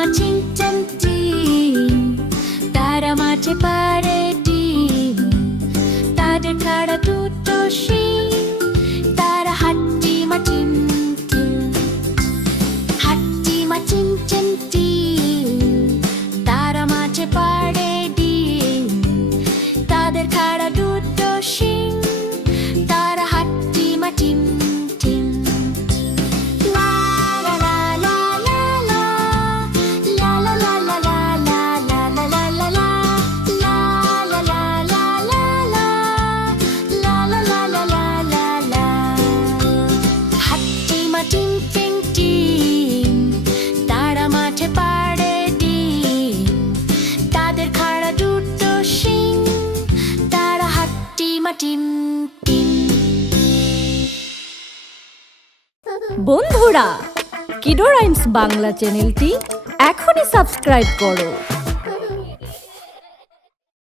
মা চিনচন টিম তারা মাঠে পারে টিম তাদের ছাড়া দুটো সে হাট্টি মা টিং টিং টিং তারা মাঠে পাড়ে ডিম। তাদের টিম টিম। বন্ধুরা কিডো রাইমস বাংলা চ্যানেলটি এখনই সাবস্ক্রাইব করো।